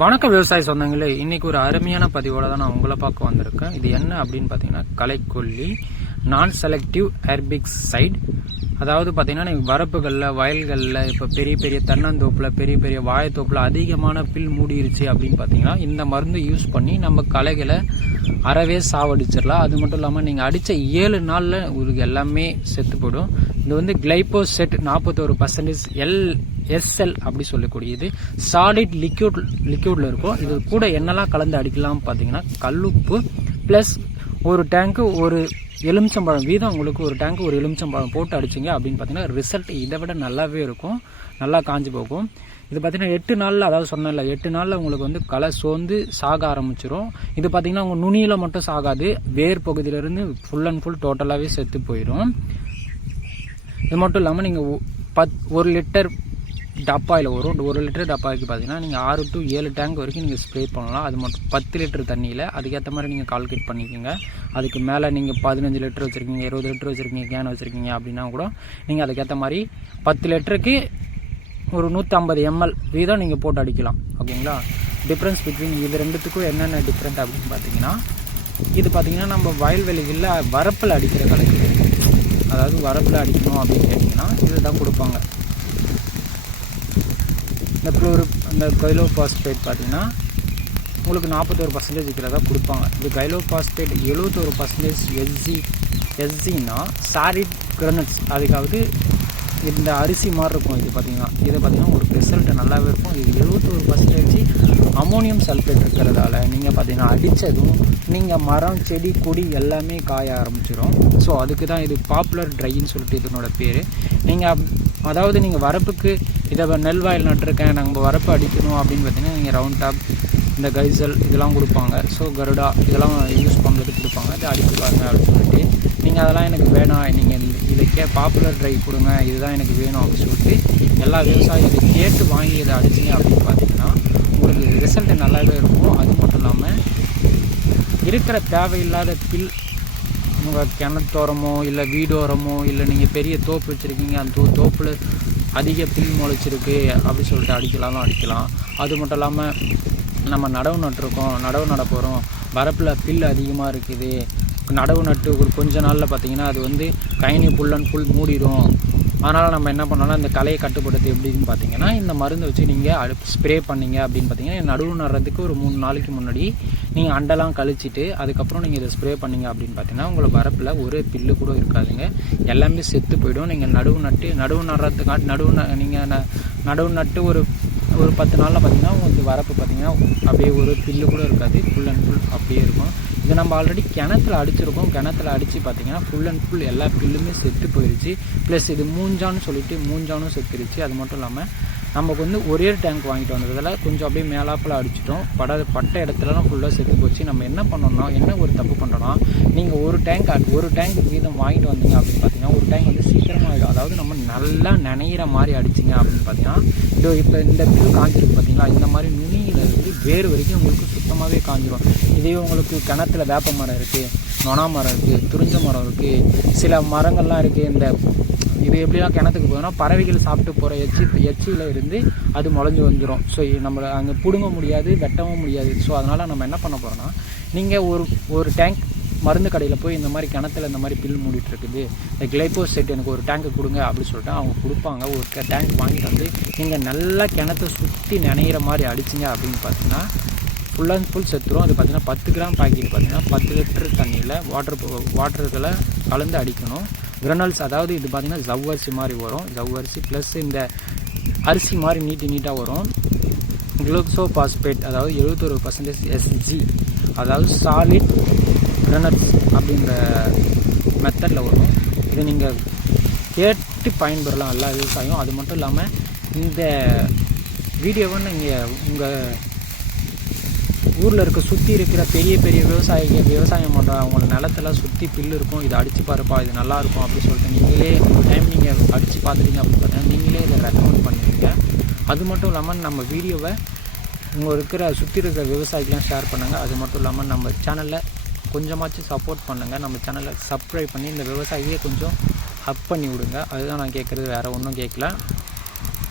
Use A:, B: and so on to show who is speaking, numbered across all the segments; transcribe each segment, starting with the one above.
A: வணக்கம் விவசாய சொந்தங்களே இன்னைக்கு ஒரு அருமையான பதிவோட தான் நான் உங்களை பார்க்க வந்திருக்கேன். இது என்ன அப்படின்னு பார்த்தீங்கன்னா கலைக்கொல்லி நான் செலக்டிவ் ஹெர்பிக்ஸ் சைட் அதாவது பார்த்தீங்கன்னா நீங்கள் வரப்புகளில் வயல்களில் இப்போ பெரிய பெரிய தென்னந்தோப்பில் பெரிய பெரிய வாழைத்தோப்பில் அதிகமான பில் மூடிருச்சு அப்படின்னு பார்த்தீங்கன்னா இந்த மருந்து யூஸ் பண்ணி நம்ம களைகளை அறவே சாவடிச்சிடலாம். அது மட்டும் இல்லாமல் நீங்கள் அடித்த ஏழு நாளில் உங்களுக்கு எல்லாமே செத்து போடும் இது வந்து கிளைப்போசெட் நாற்பத்தோரு பர்சன்டேஜ் எல் எஸ்எல் அப்படி சொல்லக்கூடியது. சாலிட் லிக்யூட் லிக்யூடில் இருக்கும். இது கூட என்னெல்லாம் கலந்து அடிக்கலாம் பார்த்தீங்கன்னா கல்லுப்பு ப்ளஸ் ஒரு டேங்க்கு ஒரு எலுமிச்சம்பழம் வீதம் உங்களுக்கு ஒரு டேங்க் ஒரு எலுமிச்சம்பழம் போட்டு அடிச்சிங்க அப்படின்னு பார்த்தீங்கன்னா ரிசல்ட் இதை விட நல்லாவே இருக்கும். நல்லா காஞ்சி போகும். இது பார்த்தீங்கன்னா எட்டு நாளில் அதாவது சொன்னேன்ல எட்டு நாளில் உங்களுக்கு வந்து களை சோர்ந்து சாக ஆரம்பிச்சிடும் இது பார்த்தீங்கன்னா உங்கள் நுனியில் மட்டும் சாகாது. வேர் பகுதியிலேருந்து ஃபுல் அண்ட் ஃபுல் டோட்டலாகவே செத்து போயிடும் இது மட்டும் இல்லாமல் நீங்கள் பத் ஒரு லிட்டர் டப்பாயில் ஒரு ஒரு லிட்டர் டப்பாய்க்கு பார்த்தீங்கன்னா நீங்கள் ஆறு டு ஏழு டேங்க் வரைக்கும் நீங்கள் ஸ்ப்ரே பண்ணலாம். அது மட்டும் பத்து லிட்டர் தண்ணியில். அதுக்கேற்ற மாதிரி நீங்கள் கால்குலேட் பண்ணிக்கோங்க. அதுக்கு மேலே நீங்கள் பதினஞ்சு லிட்டர் வச்சுருக்கீங்க இருபது லிட்டர் வச்சுருக்கீங்க கேன் வச்சுருக்கீங்க அப்படின்னா கூட நீங்கள் அதுக்கேற்ற மாதிரி பத்து லிட்டருக்கு ஒரு நூற்றம்பது எம்எல் வீதம் நீங்கள் போட்டு அடிக்கலாம். ஓகேங்களா? டிஃப்ரென்ஸ் பிட்வீன் இது ரெண்டுத்துக்கும் என்னென்ன டிஃப்ரெண்ட் அப்படின்னு பார்த்தீங்கன்னா இது பார்த்தீங்கன்னா நம்ம வயல்வெளிகளில் வரப்பில் அடிக்கிற கலக்கு அதாவது வரப்பில் அடிக்கணும் அப்படின்னு கேட்டிங்கன்னா இதுதான் கொடுப்பாங்க. இந்த குளோரி இந்த கைலோ பாஸ்பேட் பார்த்தீங்கன்னா உங்களுக்கு நாற்பத்தோரு பர்சன்டேஜ் இருக்கிறதா கொடுப்பாங்க. இது கைலோ பாஸ்பேட் எழுபத்தோரு பர்சன்டேஜ் எஸ்ஜி எஸ்ஜின்னா சாரிட் கிரனட்ஸ். அதுக்காவது இந்த அரிசி மாதிரி இருக்கும் இது பார்த்தீங்கன்னா. இதை பார்த்தீங்கன்னா ஒரு ரிசல்ட் நல்லாவே இருக்கும். இது எழுபத்தோரு பர்சன்டேஜ் அமோனியம் சல்ஃபேட் இருக்கிறதால நீங்கள் பார்த்தீங்கன்னா அடித்ததும் நீங்கள் மரம் செடி கொடி எல்லாமே காய ஆரம்பிச்சிடும் ஸோ அதுக்கு தான் இது பாப்புலர் ட்ரைன்னு சொல்லிட்டு இதனோட பேர். நீங்கள் அதாவது நீங்கள் வரப்புக்கு இதை நெல் வாயில் நட்டுருக்கேன் நாங்கள் வரப்பு அடிக்கணும் அப்படின்னு பார்த்தீங்கன்னா நீங்கள் ரவுண்ட் டாப் இந்த கைசல் இதெல்லாம் கொடுப்பாங்க. ஸோ கருடா இதெல்லாம் யூஸ் பண்ணுறதுக்கு கொடுப்பாங்க. அதை அடிச்சு பாருங்க அப்படின்னு சொல்லிட்டு நீங்கள் அதெல்லாம் எனக்கு வேணாம் நீங்கள் இதை கே பாப்புலர் ட்ரை கொடுங்க இதுதான் எனக்கு வேணும் அப்படின்னு சொல்லிட்டு எல்லா விவசாயியும் இதை கேட்டு வாங்கி இதை அடிச்சிங்க அப்படின்னு பார்த்தீங்கன்னா உங்களுக்கு ரிசல்ட் நல்லாவே இருக்கும். அது மட்டும் இல்லாமல் இருக்கிற தேவையில்லாத பில் உங்கள் கிணத்தோரமோ இல்லை வீடோரமோ இல்லை நீங்கள் பெரிய தோப்பு வச்சுருக்கீங்க அந்த தோ தோப்பில் அதிக புல் முளைச்சிருக்கு அப்படி சொல்லிட்டு அடிக்கலாம் அடிக்கலாம். அது மட்டும் இல்லாமல் நம்ம நடவு நட்டுருக்கோம் நடவு நட போகிறோம் வரப்பில் பில் அதிகமாக இருக்குது. நடவு நட்டு ஒரு கொஞ்ச நாளில் பார்த்தீங்கன்னா அது வந்து கைனி புல்லன் அண்ட் மூடிடும். அதனால் நம்ம என்ன பண்ணோம்னா இந்த கலையை கட்டுப்படுத்தி எப்படின்னு பார்த்தீங்கன்னா இந்த மருந்து வச்சு நீங்கள் ஸ்ப்ரே பண்ணீங்க அப்படின்னு பார்த்தீங்கன்னா நடுவு நடுறதுக்கு ஒரு மூணு நாளைக்கு முன்னாடி நீங்கள் அண்டெல்லாம் கழிச்சிட்டு அதுக்கப்புறம் நீங்கள் இதை ஸ்ப்ரே பண்ணிங்க அப்படின்னு பார்த்தீங்கன்னா உங்களை வரப்பில் ஒரு பில்லு கூட இருக்காதுங்க. எல்லாமே செத்து போயிடும். நீங்கள் நடுவு நட்டு நடுவு நடுறதுக்காட்டி நடுவு ந நீங்கள் ந நடுவு நட்டு ஒரு ஒரு பத்து நாளில் பார்த்தீங்கன்னா உங்களுக்கு வரப்பு பார்த்தீங்கன்னா அப்படியே ஒரு பில்லு கூட இருக்காது. ஃபுல் அண்ட் ஃபுல் அப்படியே இருக்கும். இது நம்ம ஆல்ரெடி கிணத்துல அடிச்சிருக்கோம். கிணத்துல அடித்து பார்த்தீங்கன்னா ஃபுல் அண்ட் ஃபுல் எல்லா பில்லுமே செத்து போயிடுச்சு ப்ளஸ் இது மூஞ்சான்னு சொல்லிட்டு மூஞ்சானும் செத்துருச்சு. அது மட்டும் இல்லாமல் நமக்கு வந்து ஒரே டேங்க் வாங்கிட்டு வந்ததில் கொஞ்சம் அப்படியே மேலாப்பில் அடிச்சிட்டோம். பட பட்ட இடத்துலலாம் ஃபுல்லாக செத்து போச்சு. நம்ம என்ன பண்ணோம்னா என்ன ஒரு தப்பு பண்ணுறோன்னா நீங்கள் ஒரு டேங்க் ஒரு டேங்க் வீதம் வாங்கிட்டு வந்தீங்க அப்படின்னு பார்த்தீங்கன்னா ஒரு டேங்க் வந்து சீக்கிரமாக ஆகிடும் அதாவது நம்ம நல்லா நினைகிற மாதிரி அடிச்சிங்க அப்படின்னு பார்த்தீங்கன்னா இதோ இப்போ இந்த பில் காஞ்சிருக்கு பார்த்தீங்களா இந்த மாதிரி நுனி வேறு வரைக்கும் உங்களுக்கு சுத்தமாகவே காஞ்சிரும். இதே உங்களுக்கு கிணத்துல வேப்ப மரம் இருக்குது நொனா மரம் இருக்குது துரிஞ்ச மரம் இருக்குது சில மரங்கள்லாம் இருக்குது இந்த இது எப்படிலாம் கிணத்துக்கு போகுதுன்னா பறவைகள் சாப்பிட்டு போகிற எச்சி எச்சியில் இருந்து அது முளைஞ்சு வந்துடும் ஸோ நம்மளை அங்கே பிடுங்க முடியாது வெட்டவும் முடியாது. ஸோ அதனால் நம்ம என்ன பண்ண போகிறோன்னா நீங்கள் ஒரு ஒரு டேங்க் மருந்து கடையில் போய் இந்த மாதிரி கிணத்துல இந்த மாதிரி பில் மூடிட்டு இருக்குது இந்த கிளைப்போஸ் செட் எனக்கு ஒரு டேங்க்கு கொடுங்க அப்படின்னு சொல்லிட்டு அவங்க கொடுப்பாங்க. ஒரு டேங்க் வாங்கிட்டு வந்து நீங்கள் நல்லா கிணத்தை சுற்றி நினைகிற மாதிரி அடிச்சிங்க அப்படின்னு பார்த்தீங்கன்னா ஃபுல் அண்ட் ஃபுல் செத்துரும். அது பார்த்தீங்கன்னா பத்து கிராம் பாக்கெட் பார்த்தீங்கன்னா பத்து லிட்டர் தண்ணியில் வாட்டர் வாட்டர்களை கலந்து அடிக்கணும். கிரனல்ஸ் அதாவது இது பார்த்திங்கன்னா ஜவ்வரிசி மாதிரி வரும். ஜவ்வரிசி ப்ளஸ் இந்த அரிசி மாதிரி நீட்டி நீட்டாக வரும். குளோக்ஸோ பாஸ்பேட் அதாவது எழுபத்தொரு பர்சன்டேஜ் எஸ்ஜி அதாவது சாலிட் கிரனட்ஸ் அப்படின்ற மெத்தடில் வரும். இது நீங்கள் கேட்டு பயன்பெறலாம். எல்லா விவசாயம் அது மட்டும் இல்லாமல் இந்த வீடியோவை நீங்கள் உங்கள் ஊரில் இருக்க சுற்றி இருக்கிற பெரிய பெரிய விவசாயிகள் விவசாயம் பண்ணுற அவங்க நிலத்தில் சுற்றி பில்லு இருக்கும். இதை அடித்து பாருப்பா. இது நல்லாயிருக்கும் அப்படின்னு சொல்லிட்டு நீங்களே ஒரு டைம் நீங்கள் அடித்து பார்த்துட்டீங்க அப்படின்னு பார்த்தீங்கன்னா நீங்களே இதை ரெக்கமெண்ட் பண்ணுவீங்க. அது மட்டும் இல்லாமல் நம்ம வீடியோவை உங்கள் இருக்கிற சுற்றி இருக்கிற விவசாயிகளாம் ஷேர் பண்ணுங்கள் அது மட்டும் இல்லாமல் நம்ம சேனலில் கொஞ்சமாச்சும் சப்போர்ட் பண்ணுங்கள் நம்ம சேனலை சப்ஸ்கிரைப் பண்ணி இந்த விவசாயியே கொஞ்சம் அப் பண்ணி விடுங்க. அதுதான் நான் கேட்குறது வேறு ஒன்றும் கேட்கல.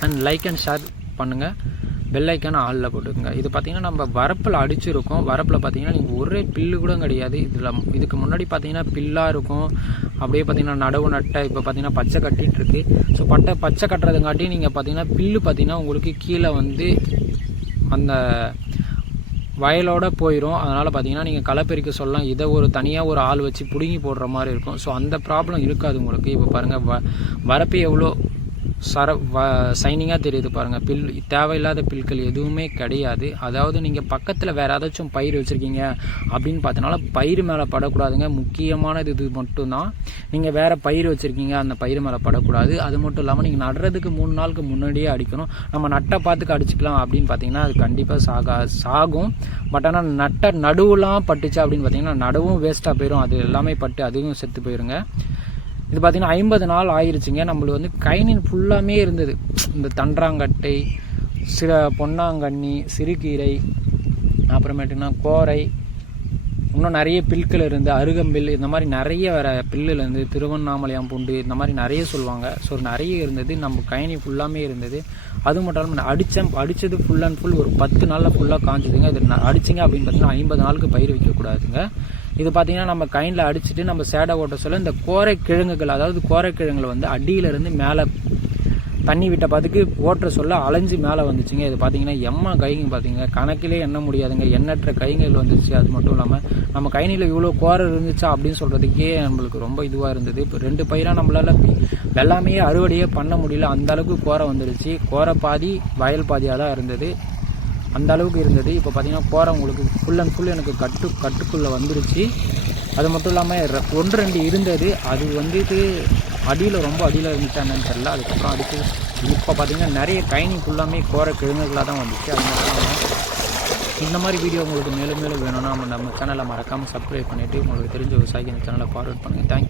A: அண்ட் லைக் அண்ட் ஷேர் பண்ணுங்கள் பெல் ஐக்கான ஆளில் போட்டுக்கோங்க. இது பார்த்திங்கன்னா நம்ம வரப்பில் அடிச்சிருக்கோம். வரப்பில் பார்த்தீங்கன்னா நீங்கள் ஒரே பில்லு கூட கிடையாது. இதில் இதுக்கு முன்னாடி பார்த்தீங்கன்னா பில்லாக இருக்கும். அப்படியே பார்த்தீங்கன்னா நடவு நட்டை இப்போ பார்த்தீங்கன்னா பச்சை கட்டிட்டு ஸோ பட்டை பச்சை கட்டுறதுங்காட்டி நீங்கள் பார்த்தீங்கன்னா பில்லு பார்த்தீங்கன்னா உங்களுக்கு கீழே வந்து அந்த வயலோட போயிடும் அதனால் பார்த்தீங்கன்னா நீங்கள் களை பறிக்க சொல்லலாம். இதை ஒரு தனியாக ஒரு ஆள் வச்சு பிடுங்கி போடுற மாதிரி இருக்கும். ஸோ அந்த ப்ராப்ளம் இருக்காது உங்களுக்கு. இப்போ பாருங்கள் வ வரப்பு எவ்வளோ சர வ சைனிங்காக தெரியுது பாருங்கள் பில் தேவையில்லாத பில்கள் எதுவுமே கிடையாது. அதாவது நீங்கள் பக்கத்தில் வேறு ஏதாச்சும் பயிர் வச்சுருக்கீங்க அப்படின்னு பார்த்தனால பயிர் மேலே படக்கூடாதுங்க. முக்கியமானது இது மட்டும்தான். நீங்கள் வேறு பயிர் வச்சுருக்கீங்க அந்த பயிர் மேலே படக்கூடாது. அது மட்டும் இல்லாமல் நீங்கள் நடுறதுக்கு மூணு நாளுக்கு முன்னாடியே அடிக்கணும். நம்ம நட்டை பார்த்துக்கு அடிச்சுக்கலாம் அப்படின்னு பார்த்தீங்கன்னா அது கண்டிப்பாக சாகா சாகும். பட் ஆனால் நட்டை நடுவுலாம் பட்டுச்சு அப்படின்னு பார்த்தீங்கன்னா நடுவும் வேஸ்ட்டாக போயிடும் அது எல்லாமே பட்டு அதுவும் செத்து போயிருங்க. இது பார்த்திங்கன்னா ஐம்பது நாள் ஆயிடுச்சுங்க நம்மளுக்கு வந்து கைனின் ஃபுல்லாமே இருந்தது. இந்த தண்டாங்கட்டை சில பொன்னாங்கண்ணி சிறுகீரை அப்புறமேட்டுனா கோரை இன்னும் நிறைய பில்கள் இருந்து அருகம்பில் இந்த மாதிரி நிறைய வர பில்லுலேருந்து திருவண்ணாமலையாம் பூண்டு இந்த மாதிரி நிறைய சொல்லுவாங்க. ஸோ நிறைய இருந்தது. நம்ம கயனி ஃபுல்லாமே இருந்தது. அது மட்டும் இல்லாமல் அடித்தேன் அடித்தது ஃபுல் அண்ட் ஃபுல் ஒரு பத்து நாளில் ஃபுல்லாக காஞ்சிதுங்க. இது அடிச்சிங்க அப்படின்னு பார்த்தீங்கன்னா ஐம்பது நாளுக்கு பயிர் வைக்கக்கூடாதுங்க. இது பார்த்தீங்கன்னா நம்ம கைண்டில் அடிச்சுட்டு நம்ம சேடை ஓட்ட சொல்ல இந்த கோரை கிழங்குகள் அதாவது கோரை கிழங்குல வந்து அடியிலிருந்து மேலே தண்ணி விட்ட பார்த்துக்கு ஓட்டுற சொல்ல அலைஞ்சு மேலே வந்துச்சுங்க. இது பார்த்தீங்கன்னா எம்மா கைங்க பார்த்தீங்க கணக்கிலே எண்ண முடியாதுங்க. எண்ணற்ற கைங்கள் வந்துச்சு அது மட்டும் இல்லாமல் நம்ம கைனியில் இவ்வளோ கோரம் இருந்துச்சா அப்படின்னு சொல்கிறதுக்கே நம்மளுக்கு ரொம்ப இதுவாக இருந்தது. இப்போ ரெண்டு பயிராக நம்மளால் வெள்ளாமையே அறுவடையே பண்ண முடியல. அந்த அளவுக்கு கோரை வந்துருச்சு. கோரை பாதி வயல் பாதியாக தான் இருந்தது. அந்த அளவுக்கு இருந்தது. இப்போ பார்த்தீங்கன்னா போகிறவங்களுக்கு உங்களுக்கு ஃபுல் அண்ட் ஃபுல் எனக்கு கட்டு கட்டுக்குள்ளே வந்துருச்சு. அது மட்டும் இல்லாமல் ஒன்று ரெண்டு இருந்தது. அது வந்துட்டு அடியில் ரொம்ப அடியில் இருந்துச்சா தெரில அதுக்கப்புறம் அடிச்சு இப்போ பார்த்தீங்கன்னா நிறைய கைனி ஃபுல்லாமே கோர கிழங்குகளாக தான் வந்துச்சு. அது மட்டும் இல்லாமல் இந்த மாதிரி வீடியோ உங்களுக்கு மேலும் மேலும் வேணும்னா நம்ம நம்ம சேனலை மறக்காமல் சப்ஸ்கிரைப் பண்ணிவிட்டு உங்களுக்கு தெரிஞ்ச விவசாயிக்கு இந்த சேனலை ஃபார்வர்ட் பண்ணுங்கள் தேங்க்யூ